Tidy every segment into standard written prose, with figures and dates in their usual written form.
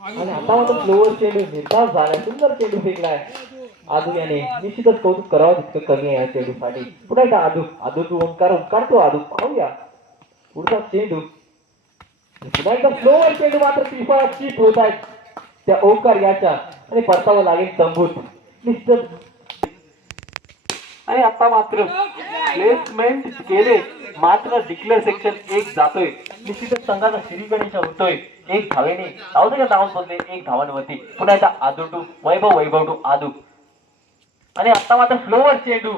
आणि आता मात्र स्लोवर चेंडू निर्धाव झालाय, सुंदर चेंडू फेकलाय आदू याने. निश्चितच कौतुक करावं तितकं कमी आहे या चेंडूसाठी. पुन्हा एकदा आदू आदू तू ओंकारतो आदू. पाहूया पुढचा चेंडू. पुन्हा एकदा स्लोवर चेंडू मात्र त्रिफळा चित होत आहेत त्या ओंकार याच्या आणि परतावं लागेल तंबूत निश्चित. आणि आता मात्र प्लेसमेंट केले मात्र डिक्लेअर सेक्शन एक जातोय. निश्चितच संघाचा श्रीगणेश होतोय एक धावेने. धावते धावून बसले एक धावांवरती. पुन्हा एकदा आदू टू वैभव टू आदू. आणि आता मात्र फ्लोवर चेंडू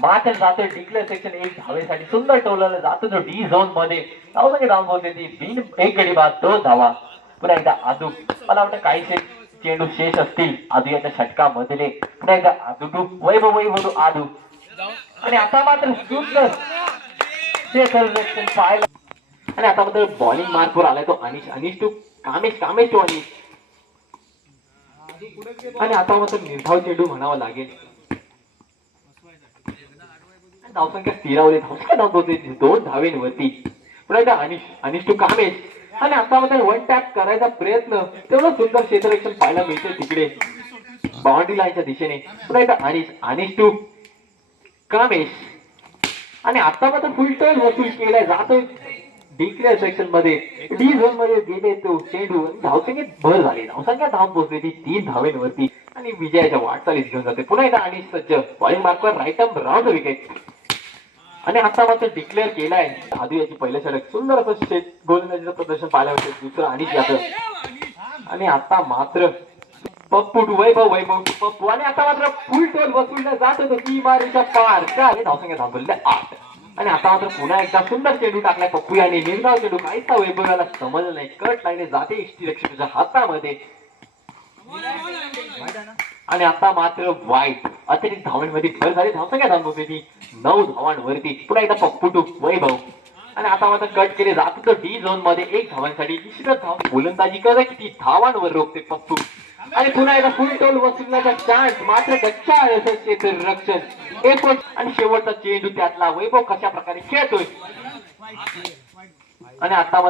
मात्र जातोय डिक्लेअर सेक्शन एक धावेसाठी. सुंदर टोलला जातो जो डी झोन मध्ये. धावते धावून बसले ती बिन एक गडी बाद 2 धावा. पुन्हा एकदा आदू. मला वाटतं काहीसे चेंडू शेष असतील आदू याच्या षटकामधले. पुन्हा एकदा आदू टू वैभव टू आदू. आणि आता मात्र सुंदर क्षेत्ररक्षण पाहायला. आणि आता मात्र बॉलिंग मार्कवर आलाय तो अनिश टू कामेश टू अनिश. आणि आता मात्र निर्धाव चेंडू म्हणावा लागेल. धावसंख्या स्थिरावली. धावसंख्या धावते 2 धावेंवरती. पुन्हा एकदा अनिश टू कामेश. आणि आता मात्र वन टॅप करायचा प्रयत्न. तेवढं सुंदर क्षेत्ररक्षण पाहायला मिळते तिकडे बाउंड्री लाईनच्या दिशेने. पुन्हा एकदा अनिश टू कामेश. आणि आता मात्र फुल टर्न वसूल केलाय जातोय डिक्लेअर सेक्शन मध्ये. डी झोन मध्ये गेले तो चेंडू. धावसंख्येत भर झाली. धावसंख्या धाव पोहोचली ती 3 धावेंवरती आणि विजयाच्या वाटचालीत घेऊन जाते. पुन्हा एकदा अनिश सज्ज बॉलिंग मार्कवर राईट आर्म राऊंड विकेट. आणि आता मात्र डिक्लेअर केलाय आदू याची पहिल्या षटक. सुंदर असं गोलंदाजीचं प्रदर्शन पाहायला मिळते. दुसरं अनिश यादव. आणि आता मात्र पप्पू टू वैभव टू पप्पू. आणि आता मात्र फुल टोल वसूलला जात होतं सीमारेषा पार. काय धावसंख्या धावले 8. आणि आता मात्र पुन्हा एकदा सुंदर चेंडू टाकलाय पप्पू याने. निर्धाव चेंडू काहीसा वैभवाला समजलं नाही. कट लाईने जाते यष्टीरक्षकाच्या हातामध्ये. आणि आता मात्र वाईट अतिरिक्त धावांमध्ये भर झाली. धावसंख्या धावून होती ती 9 धावांवरती. पुन्हा एकदा पप्पू टू वैभव. आणि आता मात्र कट केले जात होतं डी झोन मध्ये 1 धावांसाठी. निश्चितच धाव गोलंदाजी करत किती धावांवर रोखते पप्पू. आणि पुन्हा एकदा फुल टोल वसूलण्याचा चान्स मात्र गच्चा क्षेत्ररक्षण. आणि शेवटचा चेंडू त्यातला वैभव कशा प्रकारे खेळतोय. आणि आता